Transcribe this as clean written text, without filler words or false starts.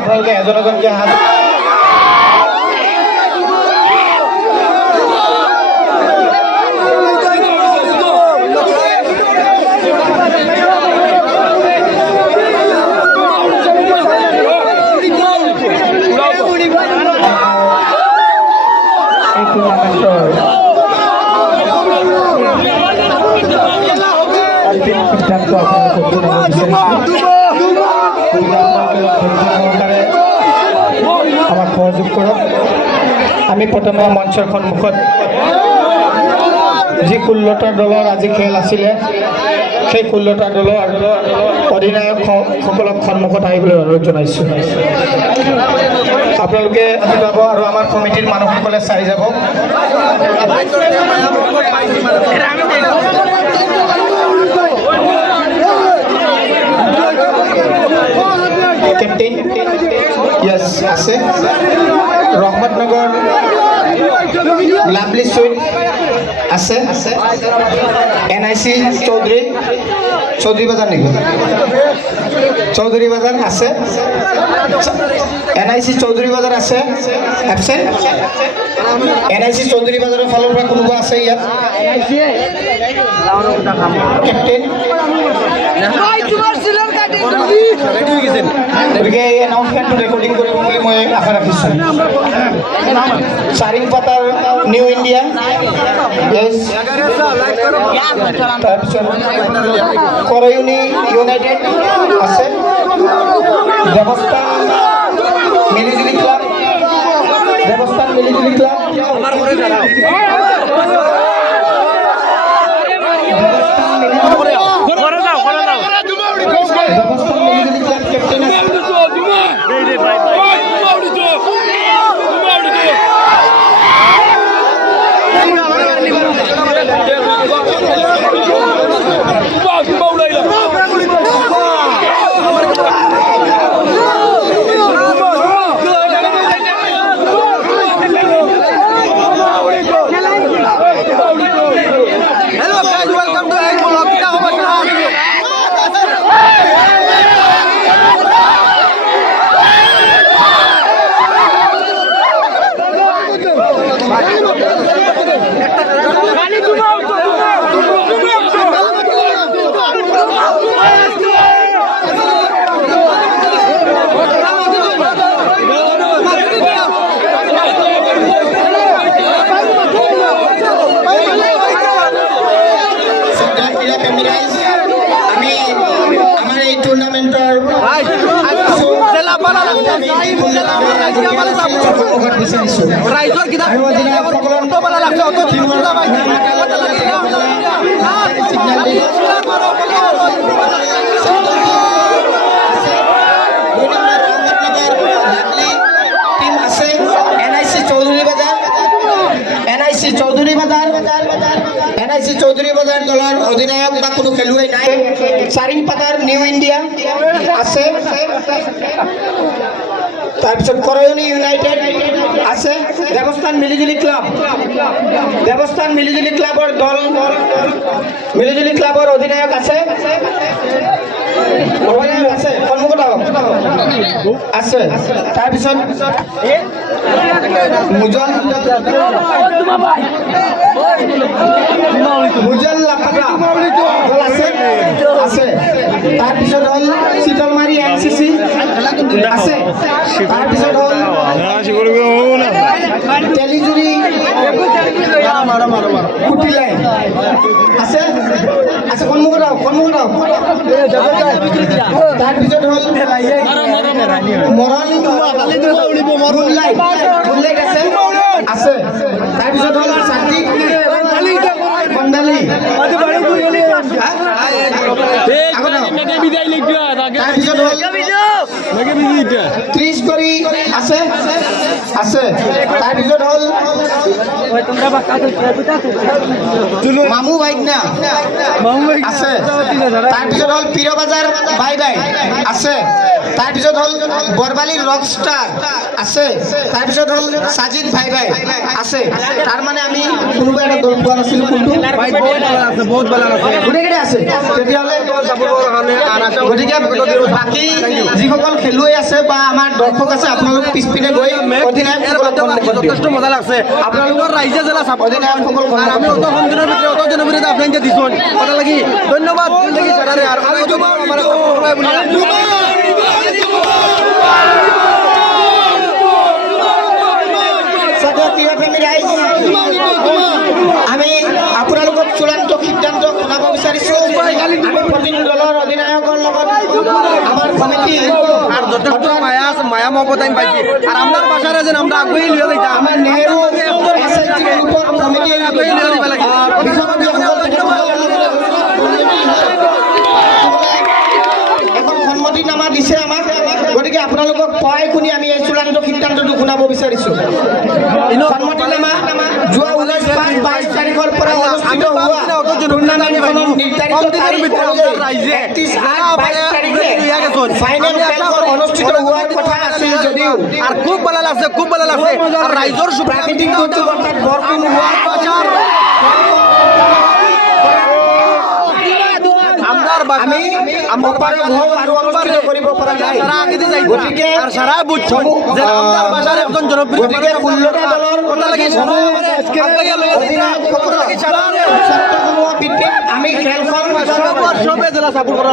আপোনালোকে এজন এজনকৈ হাত আমাক সহযোগ কৰক। আমি প্ৰথমে মঞ্চৰ সন্মুখত যি 16টা দলৰ আজি খেল আছিলে সেই 16টা দলৰ অধিনায়কসকলক সন্মুখত আহিবলৈ অনুৰোধ জনাইছোঁ। আপোনালোকে আহি যাব আৰু আমাৰ কমিটিৰ মানুহসকলে চাই যাব। কেপ্টেইন ইয়েস আছে রহমতনগর লাভলি সুইট আছে এনআইসি চৌধুরী বাজার নেকি চৌধুরী বাজার আছে এনআইসি চৌধুরী বাজার আছে এবসেন্ট এনআইসি চৌধুরী বাজারের ফালৰ পৰা কোনোবা আছে ইয়াত কেপ্টেইন গতিকে এই এনাউন্সমেণ্টটো ৰেকৰ্ডিং কৰিব বুলি মই আশা ৰাখিছোঁ। চাৰিংপাতাৰ নিউ ইণ্ডিয়া তাৰপিছত কৰয়ুনি ইউনাইটেড আছে দেৱস্থান মিলিজুলি ক্লাব এনআইসি চৌধুৰী বাজাৰ দলেৰ অধিনায়ক বা কোনো খেলুৱৈ নাই। চাৰিংপাতাৰ নিউ ইণ্ডিয়া আছে তাৰপিছত কৰয়ুনি ইউনাইটেড আছে দেৱস্থান মিলিজুলি ক্লাবৰ দল মিলিজুলি ক্লাবৰ অধিনায়ক আছে সন্মুখত আছে তাৰপিছত মুজল আছে তাৰপিছত হ'ল শীতলমাৰী এনচিচি আছে তাৰপিছত হ'ল তেলিজুৰি কুটিলাই আছে সন্মুখত তাৰপিছত হ'ল মৰণ আছে তাৰপিছত হ'ল চান্দিক মণ্ডালী তাৰপিছত হ'ল 30 কৰি আছে আছে তাৰপিছত হ'ল মামু বাইকনা আছে তাৰপিছত হ'ল পীৰ বাজাৰ বাই বাই আছে তাৰপিছত হ'ল বৰবালি ৰক ষ্টাৰ আছে তাৰপিছত হ'ল সাজিদ ভাই ভাই আছে তাৰমানে আমি কোনোবা এটা দল পোৱা নাছিলোঁ কোনটো গোটেইকেইটা আছে তেতিয়াহ'লে গতিকে বাকী যিসকল খেলুৱৈ আছে বা আমাৰ দৰ্শক আছে আপোনালোক পিছপিনে গৈ যথেষ্ট মজা লাগছে আপোনালোকৰ ৰাইজে জেলা চাব অধিনায়কসকল আমি অত সন্মানৰ ভিতৰত অত জনপ্ৰিয়তা আপনাৰ দিছুন কথা লাগি ধন্যবাদ লাগি জানাৰে আৰ আমি আপোনালোকক চূড়ান্ত সিদ্ধান্ত শুনাব বিচাৰিছো প্ৰতিনিধি দলৰ অধিনায়কৰ লগত আমাৰ কমিটি আৰ যথেষ্ট মায়া আছে মায়া মহব্বত আমি পাইছি আৰ আপনাৰ বাসাৰে যেন আমৰা আগুয়ে লিয়ে যাইতাম আমাৰ নেহেৰু এছএলজি গ্ৰুপৰ কমিটিৰ আগুয়ে লিয়ে দিব লাগে এখন সন্মতিনামা দিছে আমাক গতিকে আপোনালোকক কয় শুনি আমি এই চূড়ান্ত সিদ্ধান্তটো শুনাব বিচাৰিছো সন্মতিনামা যোৱা 19/5/22 তাৰিখৰ পৰা অনুষ্ঠিত হোৱা টুৰ্ণামেণ্টখনত নিৰ্ধাৰিত ৰাইজে 31/8/22 তাৰিখে ফাইনেল খেলখন অনুষ্ঠিত হোৱাৰ কথা আছিল যদিও আৰ খুব ভালো লাগছে আৰ ৰাইজৰ প্ৰাকৃতিক দুৰ্যোগ অৰ্থাৎ বৰষুণ হোৱাৰ পাছত আমি অপাৰগ হওঁ আৰু অনুষ্ঠিত কৰিব পৰা নাই গতিকে সাৰা বুঝছো যে আমাৰ বাসাৰ একজন জনপ্ৰিয় গতিকে 16টা দলৰ কথা লাগি অধিনায়কসকলৰ আমি খেলখন সবে জেলা সাপোৰ্ট কৰা